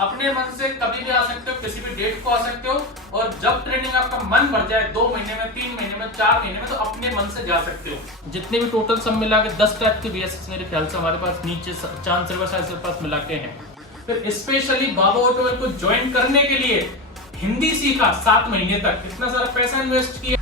अपने मन से कभी भी आ सकते हो, किसी भी डेट को आ सकते हो, और जब ट्रेनिंग आपका मन भर जाए 2 महीने में, 3 महीने में, 4 महीने में, तो अपने मन से जा सकते हो। जितने भी टोटल सब मिला के 10 टाइप के BS6 मेरे ख्याल से हमारे पास नीचे चांद सिल्वर साइज के पास मिला के हैं। फिर स्पेशली बाबा ऑटोमोबाइल को ज्वाइन करने के लिए हिंदी सीखा 7 महीने तक, इतना सारा पैसा इन्वेस्ट किया।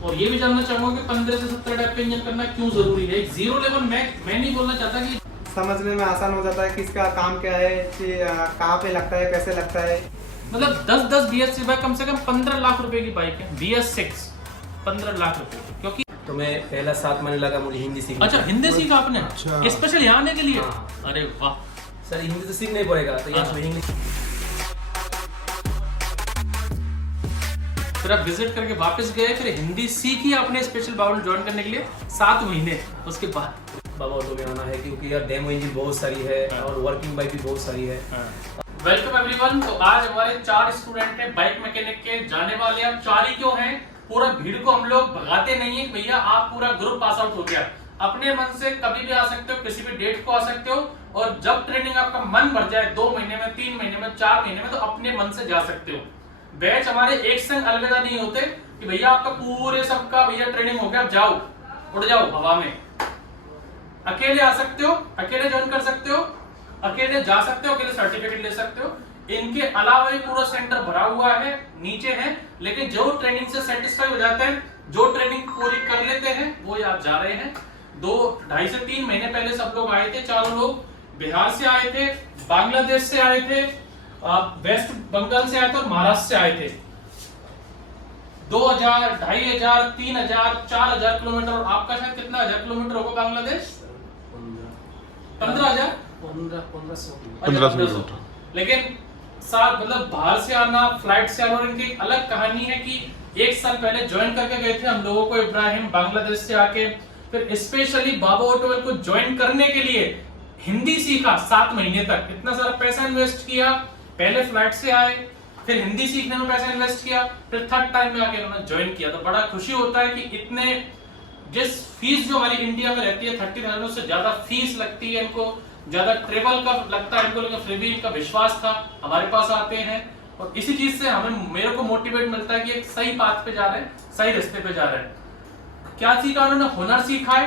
और ये भी जानना चाहूंगा कि 15 से 17 टाइप का इंजन करना क्यों जरूरी है। जीरो लेवल मैं नहीं बोलना चाहता कि समझने में आसान हो जाता है कि इसका काम क्या है, कहाँ पे लगता है, कैसे लगता है। मतलब 10 BS6 बाइक कम से कम 15 लाख रुपए की बाइक है। BS6 15 लाख रुपए की, क्योंकि तो मैं पहला 7 महीने लगा मुझे हिंदी सीखने। अच्छा, हिंदी सीखा आपने? अच्छा। स्पेशल यहाँ आने के लिए? हाँ। अरे वाह सर, हिंदी तो सीखना ही पड़ेगा, तो यहाँ पे इंग्लिश। फिर आप विजिट करके वापस गए, फिर हिंदी सीखी आपने स्पेशल बाबा ज्वाइन करने के लिए 7 महीने। उसके बाद बाबा ऑटो में आना है क्योंकि यार डेमो इंजन बहुत सारी है और वर्किंग बाइक भी बहुत सारी है। Welcome everyone. तो आज हमारे 4 स्टूडेंट हैं बाइक मैकेनिक के, जाने वाले। अब 4 ही क्यों हैं, पूरा भीड़ को हम लोग भगाते नहीं है भैया, आप पूरा ग्रुप पास आउट हो गया। अपने मन से कभी भी आ सकते हो, किसी भी डेट को आ सकते हो, और जब ट्रेनिंग आपका मन भर जाए 2 महीने में, 3 महीने में, 4 महीने में, तो अपने मन से जा सकते हो। बैच हमारे एक संग अलविदा नहीं होते कि भैया आपका पूरे सबका भैया ट्रेनिंग हो गया, जाओ उड़ जाओ हवा में। अकेले आ सकते हो, अकेले ज्वाइन कर सकते हो, अकेले जा सकते हो, अकेले सर्टिफिकेट ले सकते हो। इनके अलावा भी पूरा सेंटर भरा हुआ है, नीचे है। लेकिन जो ट्रेनिंग से सेटिस्फाई हो जाते हैं, जो ट्रेनिंग पूरी कर लेते हैं, वो यहाँ जा रहे हैं। 2-2.5 से 3 महीने पहले सब लोग आए थे। 4 लोग बिहार से आए थे, बांग्लादेश से आए थे, वेस्ट बंगाल से आए थे और महाराष्ट्र से आए थे। 2000, 2500, 3000, 4000 किलोमीटर। और आपका शायद कितना हजार किलोमीटर होगा बांग्लादेश? 15,000? 1500। लेकिन साथ मतलब बाहर से आना, फ्लाइट से आना, और इनकी एक अलग कहानी है कि 1 साल पहले ज्वाइन करके गए थे हम लोगों को इब्राहिम, बांग्लादेश से आके। फिर स्पेशली बाबा ऑटोमोबाइल को ज्वाइन करने के लिए हिंदी सीखा 7 महीने तक, इतना सारा पैसा इन्वेस्ट किया। पहले फ्लाइट से आए, फिर हिंदी सीखने में पैसा इन्वेस्ट किया, फिर 3rd टाइम में आके उन्होंने ज्वाइन किया। तो बड़ा खुशी होता है कि इतने, जिस फीस जो हमारी इंडिया में रहती है 30,000, उससे ज्यादा फीस लगती है इनको, ज्यादा ट्रेवल का लगता है इनको, लेकिन फिर भी इनका विश्वास था, हमारे पास आते हैं। और इसी चीज से मेरे को मोटिवेट मिलता है कि एक सही पाथ पे जा रहे हैं, सही रास्ते पे जा रहे हैं। क्या सीखा उन्होंने? हुनर सीखा है,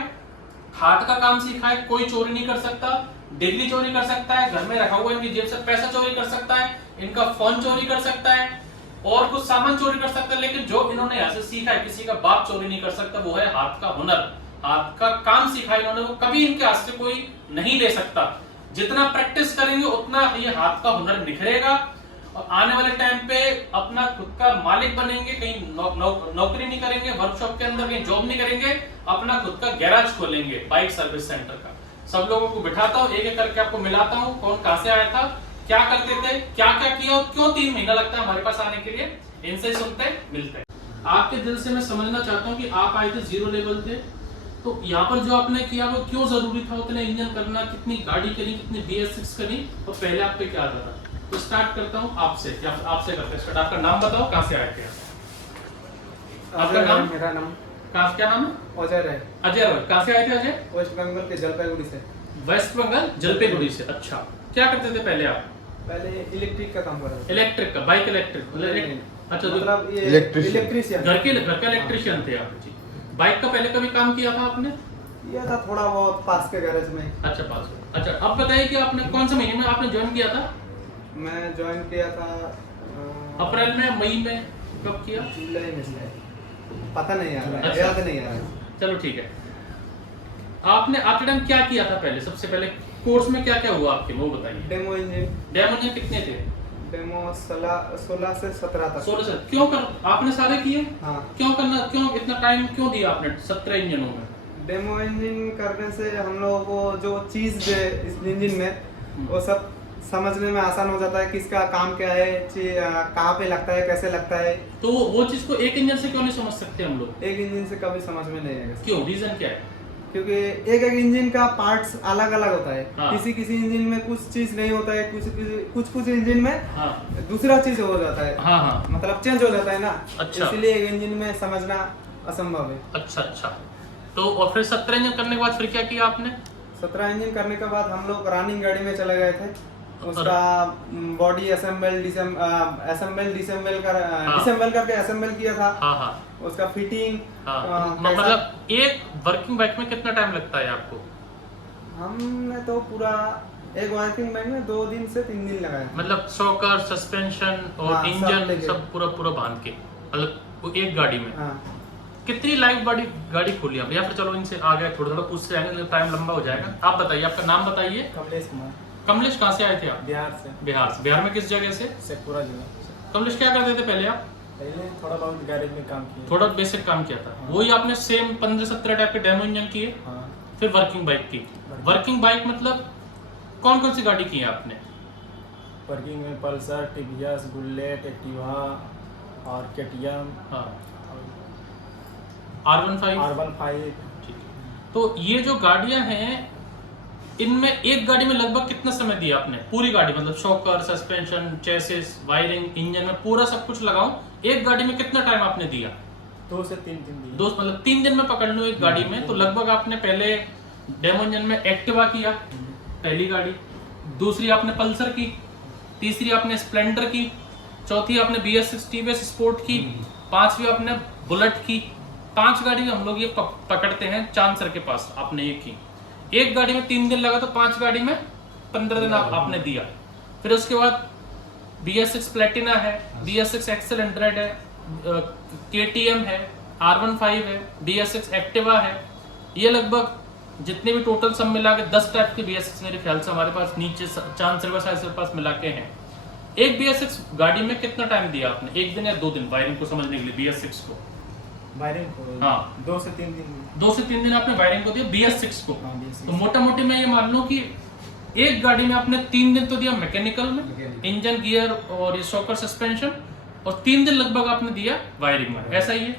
हाथ का काम सीखा है। कोई चोरी नहीं कर सकता, डिग्री चोरी कर सकता है, घर में रखा हुआ इनकी जेब से पैसा चोरी कर सकता है, इनका फोन चोरी कर सकता है, और कुछ सामान चोरी कर सकता है। लेकिन जो इन्होंने यहाँ से सीखा है, किसी का बाप चोरी नहीं कर सकता, वो है हाथ का हुनर, हाथ का काम सीखा इन्होंने, वो कभी इनके हाथ से कोई नहीं ले सकता। जितना प्रैक्टिस करेंगे उतना ये हाथ का हुनर निखरेगा, और आने वाले टाइम पे अपना खुद का मालिक बनेंगे। कहीं नौकरी नहीं करेंगे, वर्कशॉप के अंदर कहीं जॉब नहीं करेंगे, अपना खुद का गैराज खोलेंगे बाइक सर्विस सेंटर का। सब लोगों को बिठाता हूँ, एक एक करके आपको मिलाता हूँ, कौन कहां से आया था, क्या करते थे, क्या क्या किया, और क्यों 3 महीना लगता है हमारे पास आने के लिए। इनसे सुनते मिलते। आपके दिल से मैं समझना चाहता हूँ कि आप आए थे 0 लेवल थे, तो यहाँ पर जो आपने किया वो क्यों जरूरी था उतने इंजन करना, कितनी गाड़ी करी, कितनी BS6 करी, और पहले आप पे क्या आता था। तो स्टार्ट करता हूँ आपसे, या आपसे करते हैं स्टार्ट। आपका नाम बताओ, कहाँ से आए थे आपका नाम? मेरा नाम क्या नाम है? अजय है। अजय राय। कहाँ से आए थे अजय? वेस्ट बंगाल के जलपाईगुड़ी से। वेस्ट बंगाल जलपाईगुड़ी से। अच्छा, क्या करते थे पहले आप? पहले इलेक्ट्रिक का काम कर रहा था। इलेक्ट्रिक का, बाइक इलेक्ट्रिक। अच्छा, मतलब ये इलेक्ट्रिशियन, घर का इलेक्ट्रिशियन थे आप जी। बाइक का पहले कभी काम किया था आपने? किया था थोड़ा बहुत पास के गैरेज में। अच्छा, पास में। अच्छा, अब बताइए कि आपने कौन से महीने में आपने ज्वाइन किया था? मैं ज्वाइन किया था अप्रैल में, मई में, कब किया? जुलाई में शायद, पता नहीं आ रहा है, अच्छा। याद नहीं आ रहा है। चलो ठीक है। आपने आफ्टर टाइम क्या किया था पहले? सबसे पहले कोर्स में क्या क्या हुआ आपके, वो बताइए। Demo engine. डेमो इंजन कितने थे? डेमो 16 से 17 तक। 16 से। क्यों आपने सारे किए? हाँ। क्यों इतना टाइम क्यों दिया आपने 17 इंजनों में? डेमो इंजन करने से हम लोगों को जो चीज है इस इंजन में, वो सब समझने में आसान हो जाता है कि इसका काम क्या है, कहाँ पे लगता है, कैसे लगता है। तो वो चीज को एक इंजन से क्यों नहीं समझ सकते हम लोग? एक इंजन से कभी समझ में नहीं आएगा। क्यों, रीजन क्या है? क्योंकि एक एक इंजन का पार्ट्स अलग अलग होता है। हाँ। किसी इंजन में कुछ चीज नहीं होता है, कुछ इंजन में हाँ। दूसरा चीज हो जाता है। हाँ हाँ, मतलब चेंज हो जाता है ना। अच्छा। इसलिए एक इंजन में समझना असंभव है। अच्छा। तो और फिर 17 इंजन करने के बाद फिर क्या किया आपने? 17 इंजन करने के बाद हम लोग रनिंग गाड़ी में चले गए थे। उसका बॉडी असेंबल करके असेंबल किया था। हाँ हाँ उसका फिटिंग मतलब एक वर्किंग बाइक में कितना टाइम लगता है आपको? हमने तो पूरा एक वर्किंग बाइक में 2 दिन से 3 दिन लगाए। मतलब शॉकर, सस्पेंशन और हाँ, इंजन सब पूरा बांध के, मतलब एक गाड़ी में। हाँ। कितनी लाइफ गाड़ी खोली आप? या फिर चलो इनसे आ गए, थोड़ा पूछते जाएंगे, टाइम लंबा हो जाएगा। आप बताइए, आपका नाम बताइए। कमलेश कुमार। कमलेश, कहाँ से आए थे आप? बिहार से। बिहार में किस जगह से? शेखपुरा जिला। कमलेश, क्या करते थे पहले आप? पहले थोड़ा बहुत गैरेज में काम किया। थोड़ा बेसिक काम किया था। वही आपने सेम 15-17 टाइप के डेमो इंजन किए, हाँ। फिर वर्किंग बाइक की। वर्किंग बाइक मतलब कौन कौन सी गाड़ी की है आपने? वर्किंग में पल्सर, टीवीएस, बुलेट, एक्टिवा और केटीएम, हाँ, R15। ठीक है। तो ये जो गाड़ियां हैं, इनमें एक गाड़ी में लगभग कितना समय दिया आपने? पूरी गाड़ी मतलब shocker, suspension, chassis, wiring, engine में पूरा सब कुछ लगाऊं, एक गाड़ी में कितना टाइम आपने दिया? 2 से 3 दिन दिए। दोस्त मतलब 3 दिन में पकड़ लूं एक गाड़ी में, तो लगभग आपने पहले डेमो इंजन में एक्टिवा किया, पहली गाड़ी। दूसरी आपने पल्सर की, तीसरी आपने स्प्लेंडर की, चौथी आपने BS6 TVS स्पोर्ट की, पांचवी आपने बुलेट की। 5 गाड़ी हम लोग ये पकड़ते हैं चांद सर के पास। आपने ये की, एक गाड़ी में 3 दिन लगा, तो 5 गाड़ी में 15 दिन आपने दिया। फिर उसके बाद BS6 प्लेटिना है, BS6 एक्सेल 100 है, KTM है, R15 है, BS6 एक्टिवा है। ये लगभग जितने भी टोटल सब मिला के 10 टाइप के BS6 मेरे ख्याल से हमारे पास नीचे चांद सर्वर साइज के पास मिला के हैं। एक BS6 गाड़ी में कितना टाइम दिया आपने? 1 दिन या 2 दिन वायरिंग को समझने के लिए BS6 को? वायरिंग को हाँ, 2 से 3 दिन। 2 से 3 दिन आपने वायरिंग को दिया BS6 को। हाँ, BS6। तो मोटा मोटी मैं ये मान लूं कि एक गाड़ी में आपने 3 दिन तो दिया मैकेनिकल में, इंजन, गियर और ये शॉकर, सस्पेंशन, और 3 दिन लगभग आपने दिया वायरिंग में। ऐसा ही है?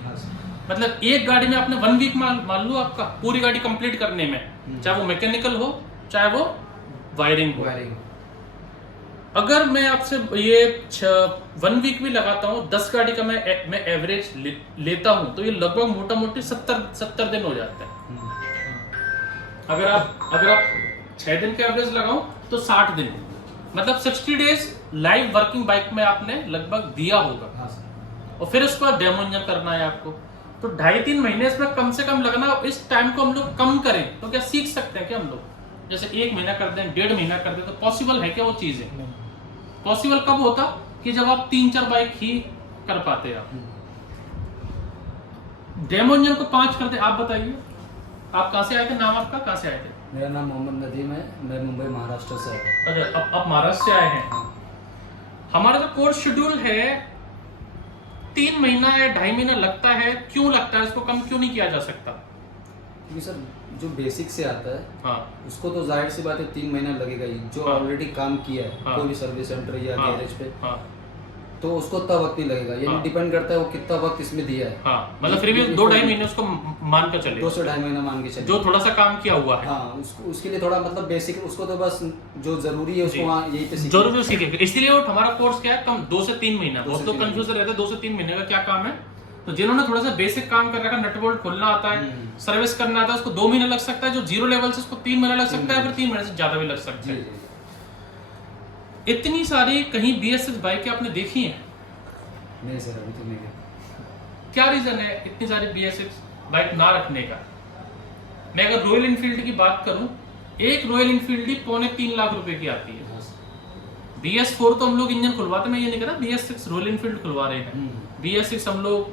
मतलब एक गाड़ी में आपने 1 वीक मान लो आपका पूरी गाड़ी कंप्लीट करने में, चाहे वो मैकेनिकल हो चाहे वो वायरिंग हो। अगर मैं आपसे ये 1 वीक भी लगाता हूँ, 10 गाड़ी का मैं एवरेज लेता हूँ, तो ये लगभग मोटा मोटी 70 दिन हो जाता है। अगर आप 6 दिन का एवरेज लगाऊं तो 60 दिन, मतलब 60 डेज लाइव वर्किंग बाइक में आपने लगभग दिया होगा। और फिर उसके बाद डेमो इंजन करना है आपको, तो 2.5-3 महीने इसमें कम से कम लगना। इस टाइम को हम लोग कम करें तो क्या सीख सकते हैं क्या हम लोग? जैसे 1 महीना कर दें, 1.5 महीना कर दें, तो पॉसिबल है क्या वो चीजें? पॉसिबल कब होता कि जब आप 3-4 बाइक ही कर पाते आप। डेमो इंजन को 5 करते। आप बताइए, आप कहाँ से आए थे? नाम आपका, कहाँ से आए थे? मेरा नाम मोहम्मद नदीम है, मैं मुंबई महाराष्ट्र से आया हूँ। अच्छा, अब महाराष्ट्र से आए हैं। हमारा जो कोर्स शेड्यूल है 3 महीना या 2.5 महीना लगता है। क्यों लगता है? इसको कम क्यों नहीं किया जा सकता? क्योंकि सर जो बेसिक से आता है, हाँ, उसको तो जाहिर सी बात है 3 महीना लगेगा ही। जो हाँ, ऑलरेडी काम किया है, हाँ, कोई भी सर्विस सेंटर या हाँ, गैरेज पे, हाँ, तो उसको उतना वक्त नहीं लगेगा। यानी हाँ, डिपेंड करता है वो कितना वक्त इसमें दिया है। हाँ, मतलब फिर भी 2-2.5 महीने उसको मान कर चले, 2 से 2.5 महीना मान के चलिए, जो थोड़ा सा काम किया हुआ है। हाँ, उसके लिए थोड़ा मतलब बेसिक, उसको तो बस जो जरूरी है उसको वहाँ यही पे जरूर सीखे। इसलिए वो हमारा कोर्स क्या है, कम 2 से 3 महीना। 2 बहुत से लोग 3 कंफ्यूज रहते हैं 2 से 3 महीने का क्या काम है। तो जिन्होंने थोड़ा सा बेसिक काम कर रखा, नट बोल्ट खोलना आता है, सर्विस करना आता है, उसको 2 महीने लग सकता है। जो 0 लेवल से उसको 3 महीने लग सकता है, फिर 3 महीने से ज्यादा भी लग सकता है। इतनी सारी कहीं BS6 बाइकें आपने देखी हैं? नहीं सर, अभी तो नहीं गया। क्या रीजन है इतनी सारी BS6 बाइक ना रखने का? मैं अगर रॉयल इनफील्ड की बात करूं, एक रॉयल इनफील्ड ही 2.25 लाख रुपए की आती है। BS4 तो हम लोग इंजन खुलवाते, मैं ये नहीं कह रहा BS6 रॉयल इनफील्ड खुलवा रहे हैं। BS6 हम लोग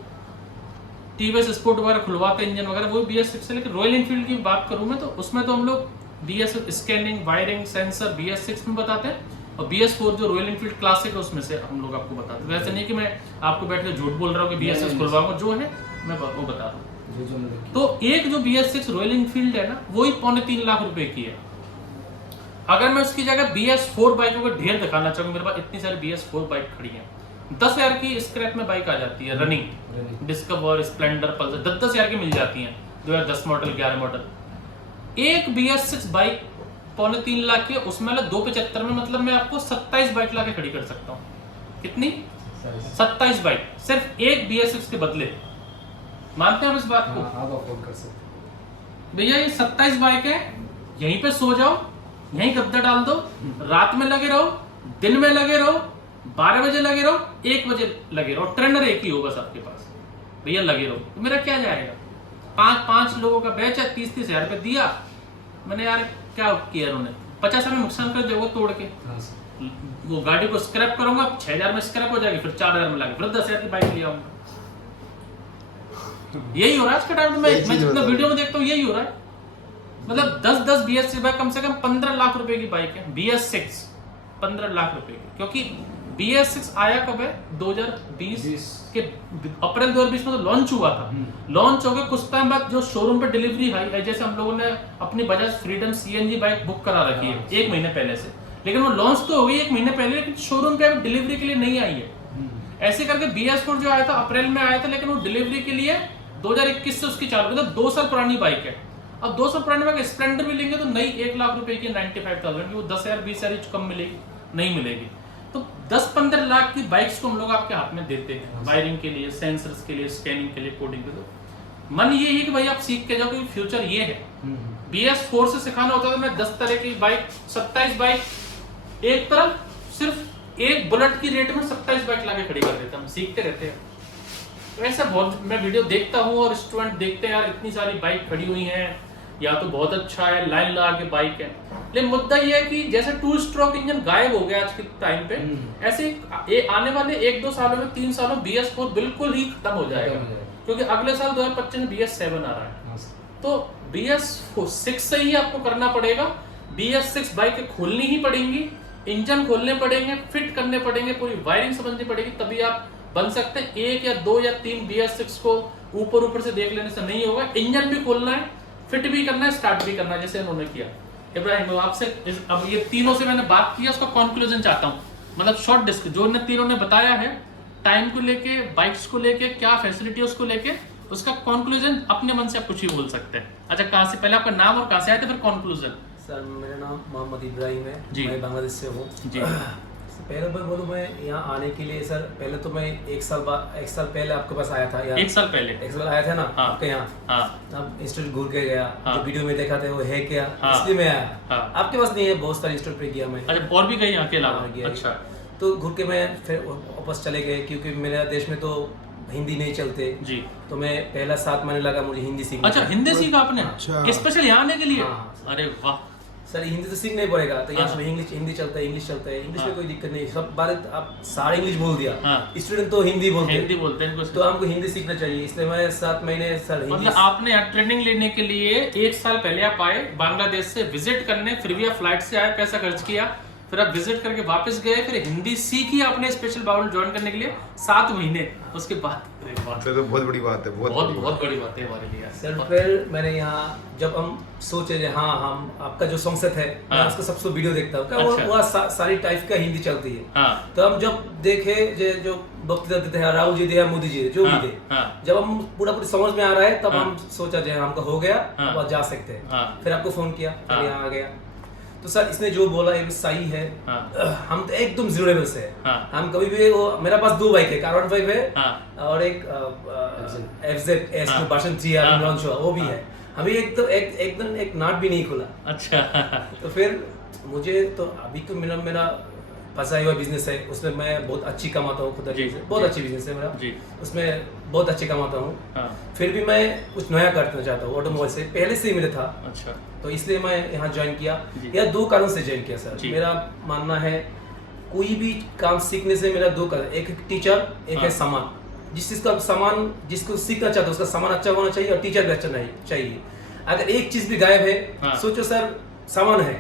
TVS स्पोर्ट वगैरह खुलवाते इंजन वगैरह, वो BS6 से। लेकिन रॉयल इनफील्ड की बात करूं मैं, तो उसमें तो हम लोग BS6 scanning, wiring, sensor BS6 में बताते हैं, और BS4 जो रॉयल इनफील्ड क्लासिक है उसमें से हम लोग आपको बताते हैं। वैसे नहीं कि मैं आपको बैठ के झूठ बोल रहा हूँ कि BS6 खुलवाऊंगा, जो है मैं वो बता रहा हूँ। तो एक जो BS6 रॉयल इनफील्ड है ना, वो ही 2.25 लाख रुपए की है। अगर मैं उसकी जगह BS4 बाइकों का ढेर दिखाना चाहूँ, मेरे पास इतनी सारी BS4 बाइक खड़ी है, 10,000 की स्क्रैप में बाइक आ जाती है रनिंग। डिस्कवर, स्प्लेंडर, पल्सर 10,000 की मिल जाती हैं, 2010 मॉडल, 11 मॉडल। एक BS6 बाइक 2.25 लाख की, उसमें 275 में, मतलब मैं आपको 27 बाइक लाके खड़ी कर सकता हूँ। कितनी? 27 बाइक, सिर्फ एक BS6 के बदले। मानते हैं हम इस बात को? आप अफोर्ड कर सकते हैं भैया ये 27 बाइक है, यहीं पे सो जाओ, यहीं गद्दा डाल दो, रात में लगे रहो, दिन में लगे रहो, 12 बजे लगे रहो, 1 बजे लगे रहो, ट्रेनर एक ही हो बस आपके पास, भैया लगे रहो। तो मेरा क्या जाएगा, 5 लोगों का बैच है, 30-30 हजार रुपये दिया मैंने, यार क्या किया उन्होंने, 50 हजार में नुकसान कर दोगे तोड़ के। वो गाड़ी को स्क्रैप करूंगा, 6 हजार में स्क्रैप हो जाएगी, फिर 4 हजार में लागे, फिर 10 हजार की बाइक ले आऊंगा। यही हो रहा है आज के टाइम में, मैं जितना वीडियो में देखता हूँ यही हो रहा है। मतलब 10 BS6 बाइक, कम से कम 15 लाख रुपए की बाइक है BS6, 15 लाख रुपए की। क्योंकि BS6 आया कब है, 2020 के अप्रैल 2020 में तो लॉन्च हुआ था। लॉन्च हो गया कुछ टाइम बाद जो शोरूम पे डिलीवरी है, जैसे हम लोगों ने अपनी Bajaj freedom CNG bike book करा रखी है 1 महीने पहले से, लेकिन वो लॉन्च तो हो गई 1 महीने पहले, लेकिन शोरूम पे डिलीवरी के लिए नहीं आई है। ऐसे करके BS4 जो आया था अप्रैल में आया था, लेकिन वो डिलीवरी के लिए 2021 से उसकी चालू, मतलब 2 साल पुरानी बाइक है। अब 2 साल पुरानी बाइक स्प्लेंडर भी लेंगे तो नई 1 लाख रुपए की 95,000 की, वो 10,000-20 हजार कम मिलेगी, नहीं मिलेगी। तो 10-15 लाख की बाइक्स को हम लोग आपके हाथ में देते हैं वायरिंग के लिए, सेंसर्स के लिए, स्कैनिंग के लिए, कोडिंग के लिए। तो मन ये है कि भाई आप सीख के जाओ, क्योंकि फ्यूचर ये है। BS4 से सिखाना होता था, मैं 10 तरह की बाइक, 27 बाइक एक तरफ, सिर्फ एक बुलेट की रेट में 27 बाइक लाके खड़ी कर देता, हम सीखते रहते हैं। तो ऐसा बहुत मैं वीडियो देखता हूँ और स्टूडेंट देखते हैं, यार इतनी सारी बाइक खड़ी हुई हैं, या तो बहुत अच्छा है, लाइन लगा के बाइक है। लेकिन मुद्दा ये है कि जैसे 2 स्ट्रोक इंजन गायब हो गया आज के टाइम पे, ऐसे आने वाले 1-2 सालों में, 3 सालों में BS4 बिल्कुल ही खत्म हो जाएगा, क्योंकि अगले साल 2025 में BS7 आ रहा है। तो BS6 से ही आपको करना पड़ेगा। BS6 बाइक खोलनी ही पड़ेंगी, इंजन खोलने पड़ेंगे, फिट करने पड़ेंगे, पूरी वायरिंग समझनी पड़ेगी, तभी आप बन सकते हैं। 1 या 2 या 3 BS6 को ऊपर से देख लेने से नहीं होगा। इंजन भी खोलना है, फिट भी करना है, स्टार्ट भी करना है, जैसे उन्होंने किया। इब्राहिम आपसे अब ये तीनों से मैंने बात की है, उसका कंक्लूजन चाहता हूँ, मतलब शॉर्ट डिस्क जो इन तीनों ने बताया है, टाइम को लेके, बाइक्स को लेके, क्या फैसिलिटी है उसको लेके, उसका कंक्लूजन अपने मन से आप कुछ भी बोल सकते हैं। अच्छा, कहाँ से, पहले आपका नाम और कहाँ से आए थे, फिर कंक्लूजन। सर मेरा नाम मोहम्मद इब्राहिम है, मैं बांग्लादेश से हूँ जी। पहले मैं बोलूँ, मैं यहाँ आने के लिए सर, पहले तो मैं 1 साल पहले आपके पास आया था। 1 साल पहले आया था ना आपके यहाँ। अब इंस्टीट्यूट घूर के गया, जो वीडियो में देखा था वो है क्या, इसलिए मैं आया। आपके पास नहीं है, बहुत सारे इंस्टीट्यूट पे गया मैं। अच्छा, और भी गए यहाँ के अलावा? अच्छा, तो घूर के मैं फिर वापस चले गए, क्योंकि मेरे देश में तो हिंदी नहीं चलते जी। तो मैं पहला 7 महीने लगा मुझे हिंदी सीखने। अच्छा, हिंदी सीखा आपने? स्पेशल यहाँ आने के लिए? अरे वाह सर, हिंदी तो सीखना ही पड़ेगा। तो यहाँ सब हिंदी चलता है, इंग्लिश में कोई दिक्कत नहीं। सब बार आप सारे इंग्लिश बोल दिया, स्टूडेंट तो हिंदी बोलते हैं, तो हमको हिंदी सीखना चाहिए। इसलिए मैं 7 महीने सर हिंदी। मतलब आपने यहाँ ट्रेनिंग लेने के लिए 1 साल पहले आप आए बांग्लादेश से, विजिट करने, फिर भी आप फ्लाइट से आए, पैसा खर्च किया, फिर आप विजिट करके वापस गए, फिर हिंदी सीखी आपने स्पेशल बाउल ज्वाइन करने के लिए 7 महीने। उसके बाद तो बहुत बड़ी बात है, बहुत बड़ी बात है हमारे लिए सर। फिर मैंने यहाँ जब हम सोचे हाँ हम आपका जो संसद है, मैं उसका सबसे वीडियो देखता हूँ, वो सारी टाइप का हिंदी चलती है। तो हम जब देखे जो वक्तव्य देते हैं, राहुल जी दे, मोदी जी जो भी दे, जब हम पूरा समझ में आ रहा है, तब हम सोचा जो हमको हो गया, अब जा सकते हैं। फिर आपको फोन किया, फिर यहाँ आ गया। तो सर इसने जो बोला ये सही है। हम तो एकदम 0 लेवल से है। हम कभी भी वो, मेरा पास 2 बाइक है, कार्बन 5 है और एक FZ जो वर्जन 3 लॉन्च हुआ वो भी है। अभी एकदम एक नाट भी नहीं खुला। अच्छा। तो फिर मुझे तो अभी तो मेरा फंसा हुआ बिजनेस है, उसमें मैं बहुत अच्छी कमाता हूँ, खुद बहुत अच्छी बिजनेस है मेरा, उसमें बहुत अच्छी कमाता हूँ। फिर भी मैं कुछ नया करना चाहता हूँ, ऑटोमोबाइल से पहले से ही मेरा था। अच्छा। तो इसलिए मैं यहाँ ज्वाइन किया, या 2 कारण से ज्वाइन किया सर। मेरा मानना है कोई भी काम सीखने से मेरा 2 कारण, एक टीचर, एक है सामान। जिस चीज का सामान जिसको सीखना चाहता है उसका सामान अच्छा होना चाहिए और टीचर भी अच्छा नहीं चाहिए। अगर एक चीज भी गायब है, सोचो सर, सामान है,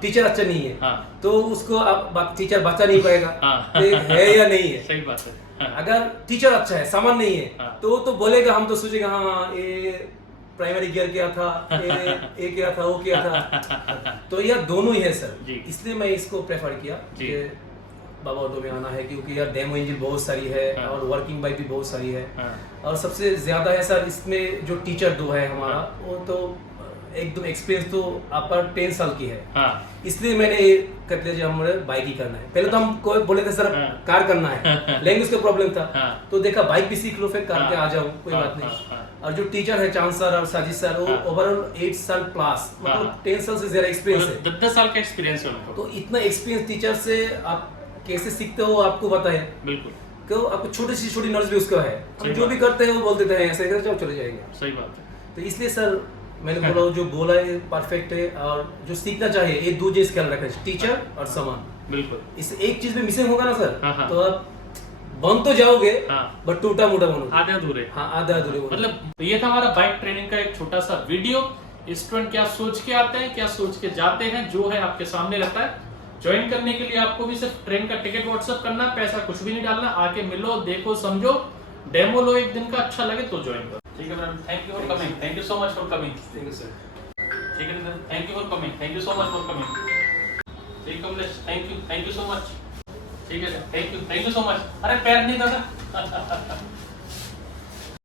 टीचर अच्छा नहीं है, तो उसको आप टीचर बचा नहीं पाएगा, है या नहीं है। सही बात है। अगर टीचर अच्छा है, सामान नहीं है, तो बोलेगा, हम तो सोचेगा हाँ ये प्राइमरी गियर क्या था, ये क्या था, वो क्या था। तो यह दोनों ही है सर, इसलिए मैं इसको प्रेफर किया कि बाबा ऑटो में आना है, क्योंकि यार डेमो इंजन बहुत सारी है और वर्किंग बाइक भी बहुत सारी है। और सबसे ज्यादा है सर इसमें जो टीचर 2 है हमारा, वो तो एकदम एक्सपीरियंस तो आपका 10 साल की है। हाँ इसलिए मैंने ये कहते हैं हमारे बाइक ही करना है। पहले तो हम कोई बोले थे सर हाँ। कार करना है, लैंग्वेज का प्रॉब्लम था, हाँ। तो देखा बाइक भी सीख लो फिर कार पे हाँ। आ जाऊं, कोई हाँ, बात नहीं। हाँ, हाँ। और जो टीचर है चांद सर और साजिद सर, वो हाँ। ओवरऑल 8 साल प्लस, मतलब हाँ। 10 साल से ज्यादा एक्सपीरियंस है। 10 साल का एक्सपीरियंस है उनको। तो इतना एक्सपीरियंस टीचर से आप कैसे सीखते हो आपको पता है, बिल्कुल क्यों आपको छोटी सी छोटी नॉलेज भी उसका है। हम सही जो बात। भी करते हैं वो बोल देते हैं ऐसे कर जाओ चले जाएंगे। सही बात है। तो इसलिए सर मैंने बोला वो जो बोला है परफेक्ट है, और जो सीखना चाहिए ये दो चीज ख्याल रखना चाहिए, टीचर और सामान। बिल्कुल इस एक चीज में मिसिंग होगा ना सर, हाँ, हाँ। तो आप बन तो जाओगे हाँ। बट टूटा मोटा बनोगे। आधे अधूरे। हाँ आधा अधूरे बनोगे। मतलब ये था हमारा बाइक ट्रेनिंग का एक छोटा सा वीडियो। स्टूडेंट क्या सोच के आते हैं, क्या सोच के जाते हैं, जो है आपके सामने रहता है। ज्वाइन करने के लिए आपको भी सिर्फ ट्रेन का टिकट व्हाट्सएप करना, पैसा कुछ भी नहीं डालना, आके मिलो, देखो, समझो, डेमो लो एक दिन का, अच्छा लगे तो ज्वाइन करो। ठीक है madam, thank you for coming, thank you so much for coming. Thank you sir. ठीक है, thank you for coming, thank you so much for coming. ठीक है Kamlesh, thank you so much. ठीक है, थैंक यू सो मच। अरे पैर नहीं दादा।